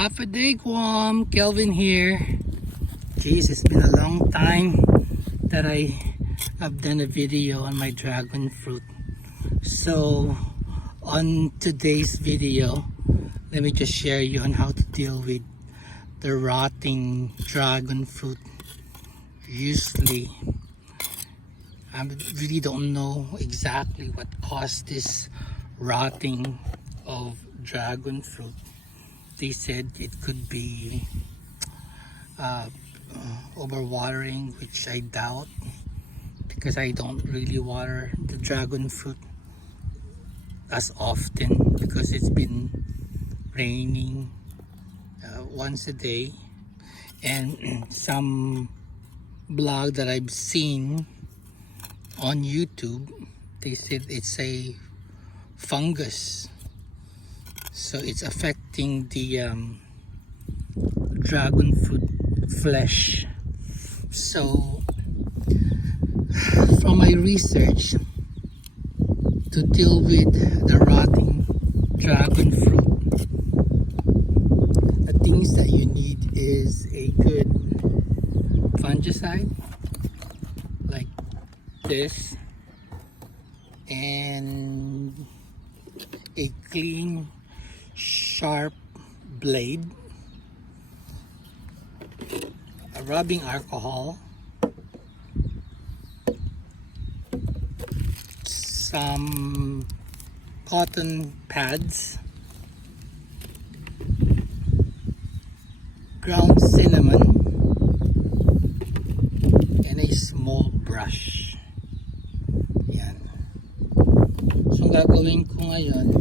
Half a day, Guam. Kelvin here. Jeez, it's been a long time that I have done a video on my dragon fruit. So, on today's video, let me just share you on how to deal with the rotting dragon fruit. Usually, I really don't know exactly what caused this rotting of dragon fruit. They said it could be overwatering, which I doubt because I don't really water the dragon fruit as often because it's been raining once a day, and some blog that I've seen on YouTube, they said it's a fungus, so it's affecting the dragon fruit flesh. So from my research, to deal with the rotting dragon fruit, the things that you need is a good fungicide like this, and a clean sharp blade, a rubbing alcohol, some cotton pads, ground cinnamon, and a small brush. Yan. So ang gagawin ko ngayon,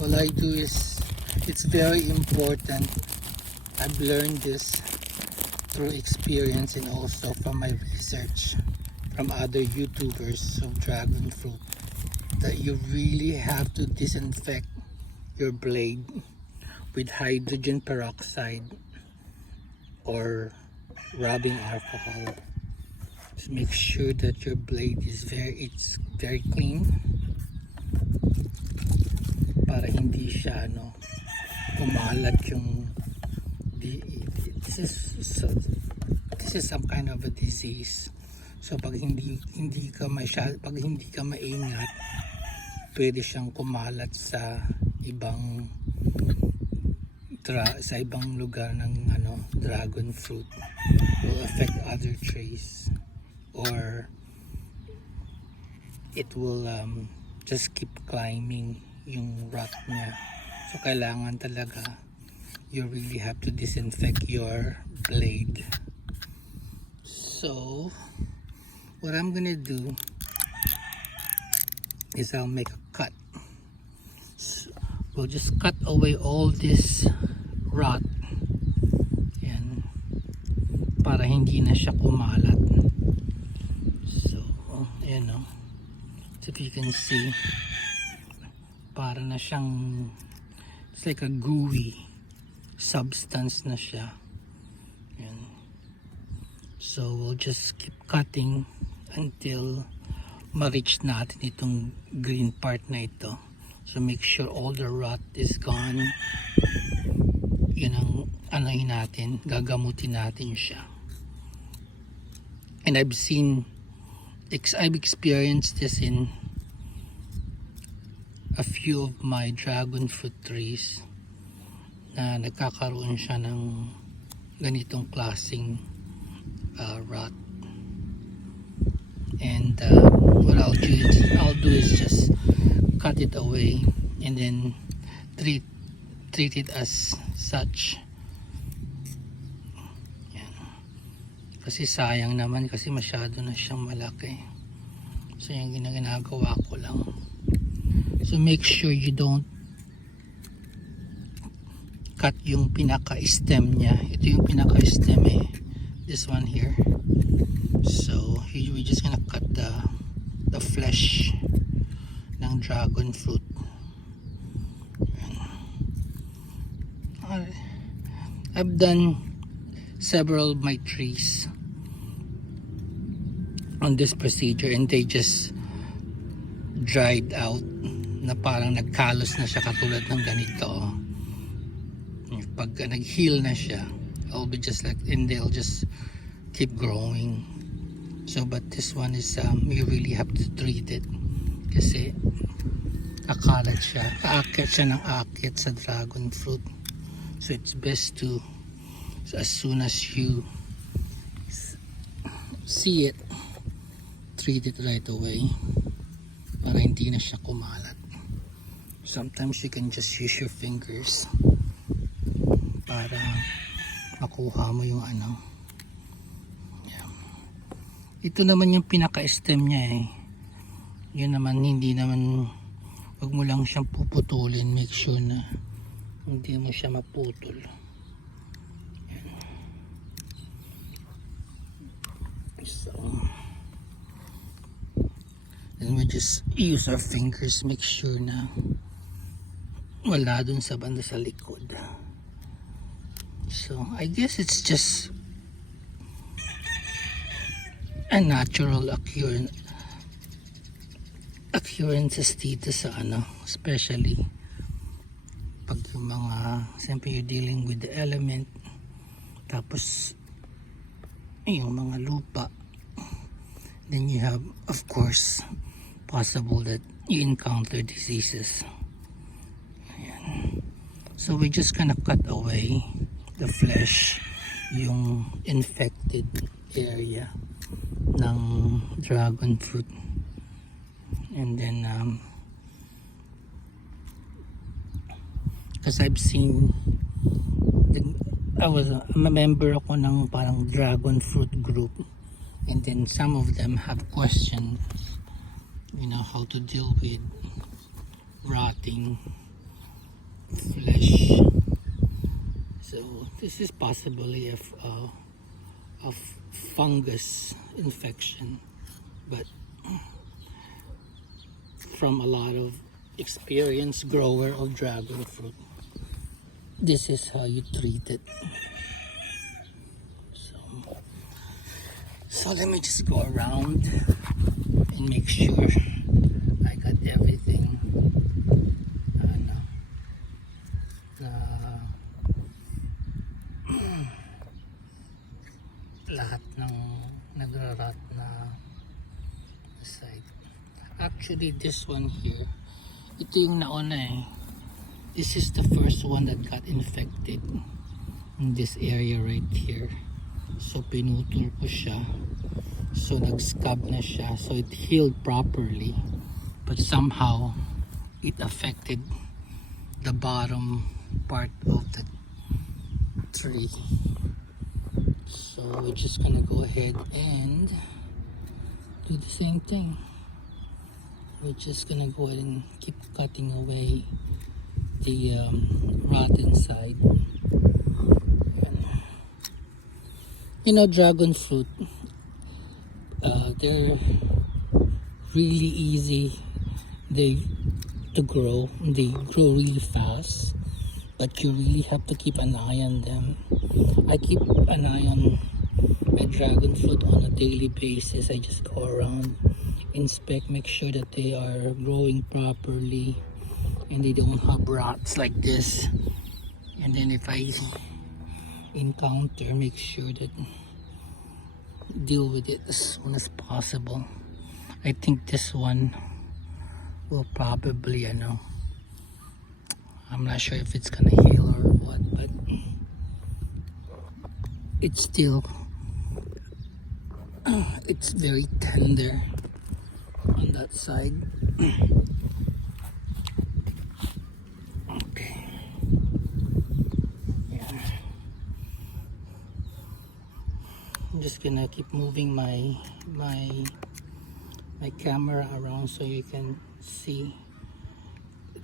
all I do is, it's very important, I've learned this through experience and also from my research from other YouTubers of dragon fruit, that you really have to disinfect your blade with hydrogen peroxide or rubbing alcohol. Just make sure that your blade is very clean para hindi siya kumalat yung this is some kind of a disease. So pag hindi ka maingat, pwede siyang kumalat sa ibang lugar ng dragon fruit. Will affect other trees, or it will just keep climbing yung rot niya. So kailangan talaga you really have to disinfect your blade. So what I'm gonna do is I'll make a cut. So we'll just cut away all this rot, yan, para hindi na siya kumalat. So ayan o, so if you can see, para na siyang, it's like a gooey substance na siya. Yan. So we'll just keep cutting until ma-reach natin itong green part na ito. So make sure all the rot is gone. Yun ang natin, gagamutin natin siya. And I've experienced this in a few of my dragon fruit trees na nagkakaroon siya ng ganitong klaseng rot. And what I'll do is just cut it away and then treat it as such. Yan. Kasi sayang naman, kasi masyado na siyang malaki. So yung ginagawa ko lang. So make sure you don't cut yung pinaka-stem niya. Ito yung pinaka-stem this one here. So we're just gonna cut the flesh ng dragon fruit. I've done several of my trees on this procedure, and they just dried out na parang nagkalos na siya katulad ng ganito. pag nag-heal na siya, it'll be just like, and they'll just keep growing. So but this one is you really have to treat it kasi akalat siya, aakyat siya ng aakyat sa dragon fruit. So it's best to, so as soon as you see it, treat it right away para hindi na siya kumalat. Sometimes you can just use your fingers para makuha mo yung ano. Yeah. Ito naman yung pinaka-stem niya eh. Yun naman, hindi naman, wag mo lang siyang puputulin. Make sure na hindi mo siya maputol. Yan. So then we just use our fingers, make sure na wala dun sa banda sa likod. So I guess it's just a natural occurrences dito sa ano, especially pag yung mga, siyempre you're dealing with the element, tapos yung mga lupa, then you have of course possible that you encounter diseases. Ayan. So we're just gonna cut away the flesh, yung infected area ng dragon fruit, and then because I've seen I'm a member ako ng parang dragon fruit group, and then some of them have questions, you know, how to deal with rotting flesh. So this is possibly a fungus infection, but from a lot of experienced grower of dragon fruit, this is how you treat it. So let me just go around and make sure I got everything lahat ng nagrarat na side. Actually this one here, ito yung nauna eh. This is the first one that got infected in this area right here. So pinutol ko siya, so nag-scab na siya, so it healed properly, but somehow it affected the bottom part of the tree. So we're just gonna go ahead and do the same thing. We're just gonna go ahead and keep cutting away the rotten side. You know, dragon fruit, they're really easy to grow. They grow really fast, but you really have to keep an eye on them. I keep an eye on my dragon fruit on a daily basis. I just go around, inspect, make sure that they are growing properly and they don't have rots like this. And then if I encounter, make sure that deal with it as soon as possible. I think this one will probably, you know, I'm not sure if it's gonna heal or what, but it's still it's very tender on that side. Okay. I'm just gonna keep moving my camera around so you can see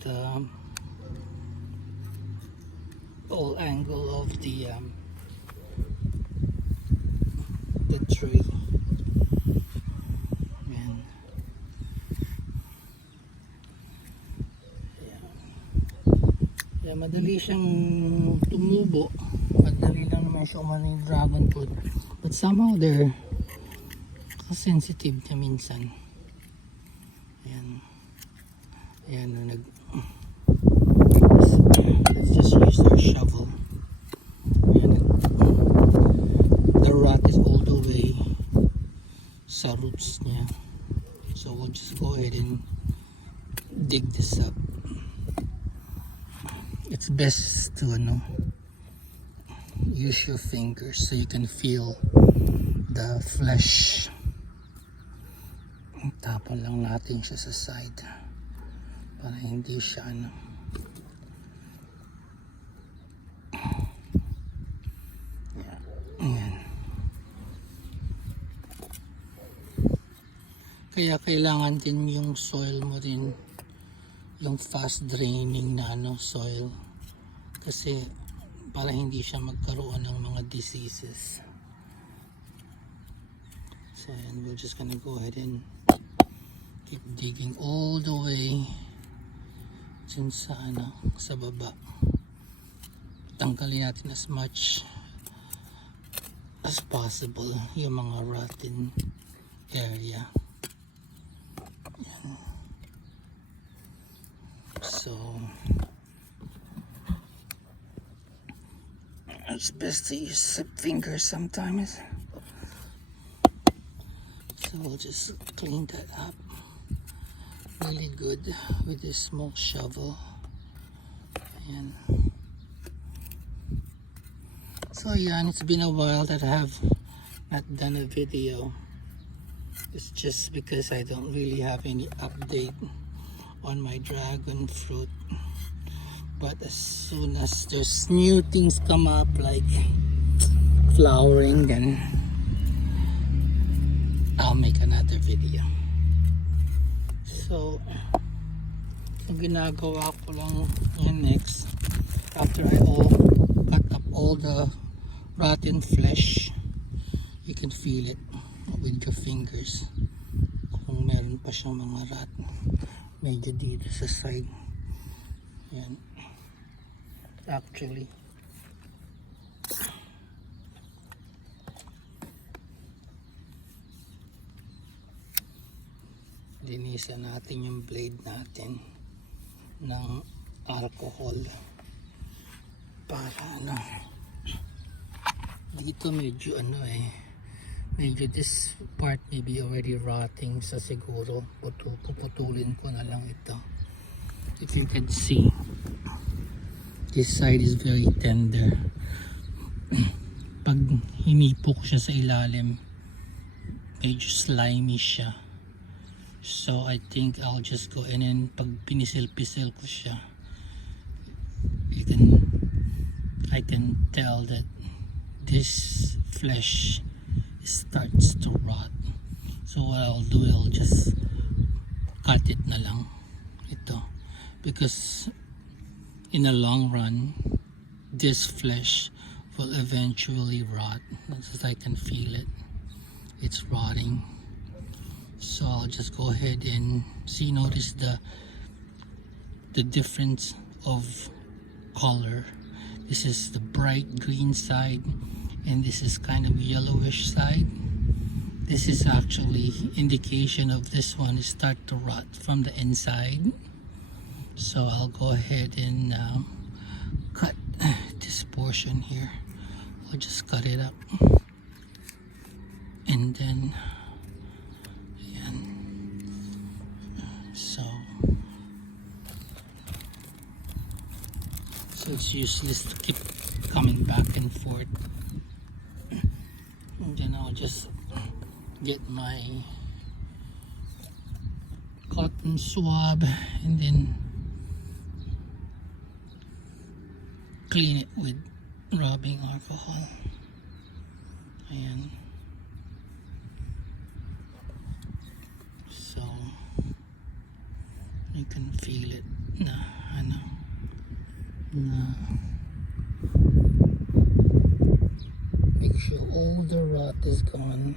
the whole angle of the tree. And yeah, madali siyang tumubo. Madali lang naman siya umano yung dragon fruit. But somehow they're sensitive na minsan. Ayan. Ayan na let's just use our shovel. dig this up. It's best to use your fingers so you can feel the flesh. Tapon lang natin siya sa side para hindi siya Ayan. Kaya kailangan din yung soil mo rin, yung fast draining na soil, kasi para hindi siya magkaroon ng mga diseases. So and we're just gonna go ahead and keep digging all the way dyan sa sa baba. Tanggalin natin as much as possible yung mga rotten area. Yan. So it's best to use fingers sometimes. So we'll just clean that up really good with this small shovel. And so yeah, and it's been a while that I have not done a video. It's just because I don't really have any update on my dragon fruit. But as soon as there's new things come up like flowering, then I'll make another video. So ginagawa ko lang yan next, after I cut up all the rotten flesh, you can feel it with your fingers kung meron pa siyang mga rat medyo dito sa side. Yan. Actually linisan natin yung blade natin ng alcohol para dito medyo medyo this part may be already rotting, sa siguro puputulin ko na lang ito. If you can see, this side is very tender. Pag hinipok siya sa ilalim, medyo slimy siya. So I think I'll just go in and pag pinisil-pisil ko siya, I can tell that this flesh starts to rot. So what I'll do, I'll just cut it na lang ito, because in the long run this flesh will eventually rot. As I can feel it, it's rotting. So I'll just go ahead and see, notice the difference of color. This is the bright green side and this is kind of yellowish side. This is actually indication of this one is start to rot from the inside. So I'll go ahead and cut this portion here. I'll just cut it up and then so it's useless to keep coming back and forth. And then I'll just get my cotton swab and then clean it with rubbing alcohol. Ayan. So you can feel it na make sure all the rot is gone.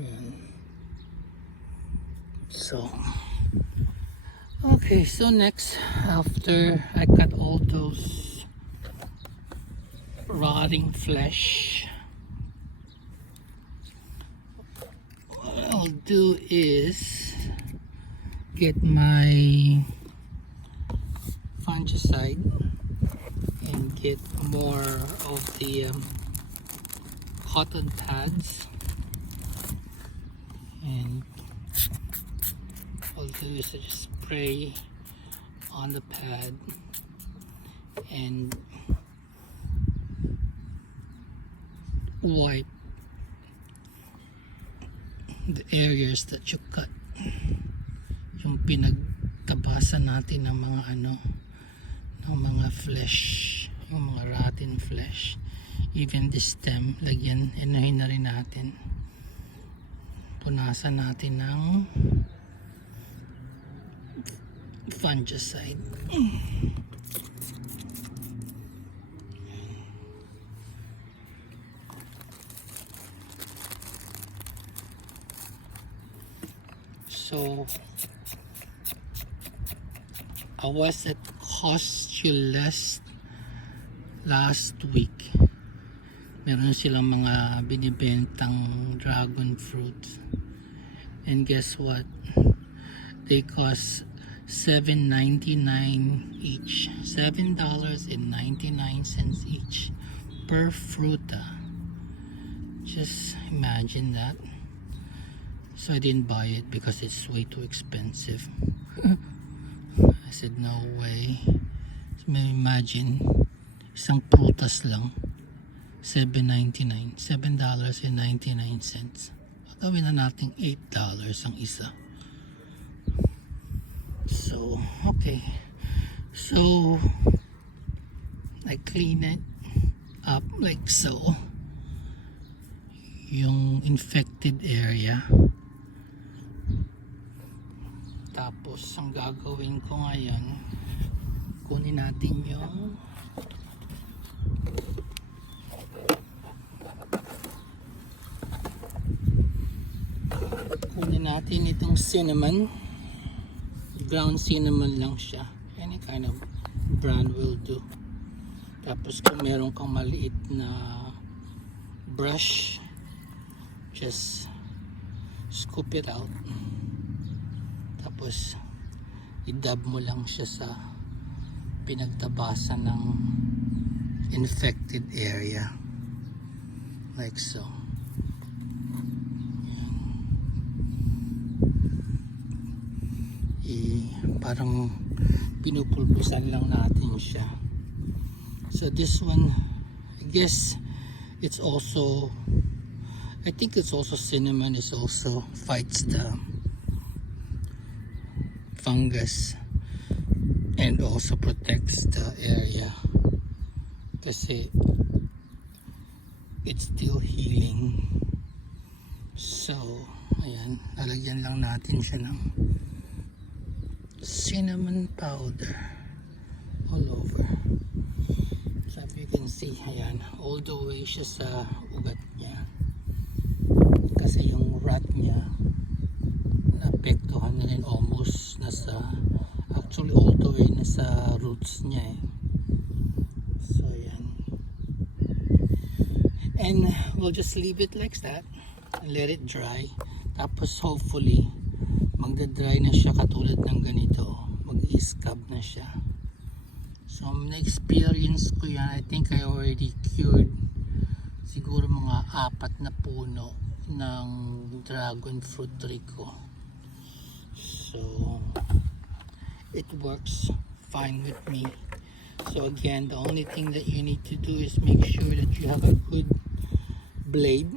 Ayan. So okay, so next, after I cut all those rotting flesh, what I'll do is get my fungicide and get more of the cotton pads, and I'll I'll do is to just spray on the pad and wipe the areas that you cut, yung pinagtabasan natin ng mga ng mga flesh, yung mga rotten flesh. Even the stem, lagyan, inuhin na rin natin, punasan natin ng fungicide. So I was at Costuless last week. Meron silang mga binibentang dragon fruit, and guess what, they cost $7.99 each. $7.99 each per fruta. Just imagine that. So I didn't buy it because it's way too expensive. I said no way. So imagine, isang prutas lang, $7.99. Gawin na natin $8 ang isa. So okay, so I clean it up like so, yung infected area. Tapos ang gagawin ko ngayon, kunin natin yung itong cinnamon. Ground cinnamon lang siya, any kind of brand will do. Tapos kung meron kang maliit na brush, just scoop it out, tapos i-dab mo lang siya sa pinagtabasan ng infected area like so. Parang pinupulbusan lang natin siya. So this one, I guess it's also, I think it's also cinnamon, is also fights the fungus and also protects the area kasi it's still healing. So ayan, lalagyan lang natin siya ng cinnamon powder all over. So if you can see, ayan, all the way siya sa ugat niya kasi yung rat niya naapektuhan na rin, almost nasa, actually all the way nasa roots niya eh. So ayan, and we'll just leave it like that and let it dry. Tapos hopefully magda-dry na siya katulad ng ganito, mag-scab na siya. So na-experience ko yan. I think I already cured siguro mga 4 na puno ng dragon fruit tree ko. So it works fine with me. So again, the only thing that you need to do is make sure that you have a good blade.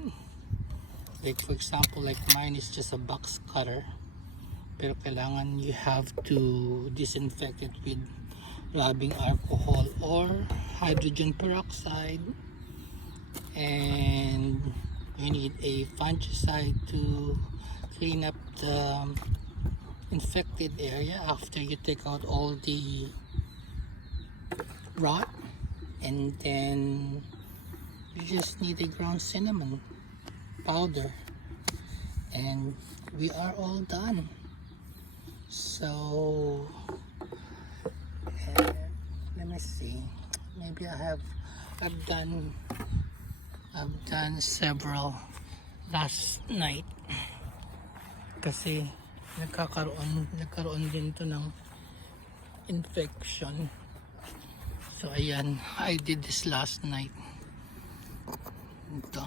Like for example, like mine is just a box cutter, pero kailangan you have to disinfect it with rubbing alcohol or hydrogen peroxide, and you need a fungicide to clean up the infected area after you take out all the rot. And then you just need a ground cinnamon powder and we are all done. So let me see, maybe I've done several last night kasi nagkaroon din to ng infection. So ayan, I did this last night. Ito,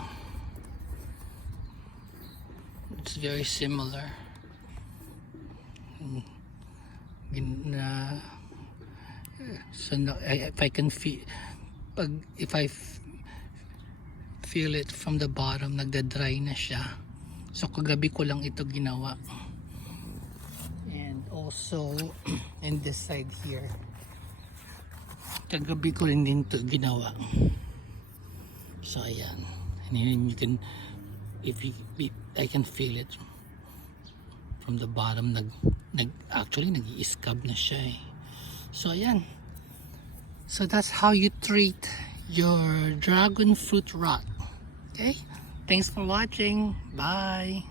it's very similar. So if I can feel, if I feel it from the bottom, nagda-dry na siya. So kagabi ko lang ito ginawa. And also in this side here, kagabi ko rin din ito ginawa. So ayan, and then you can, I can feel it from the bottom. Actually nag-i-scab na siya eh. So ayan, so that's how you treat your dragon fruit rot. Okay, thanks for watching. Bye.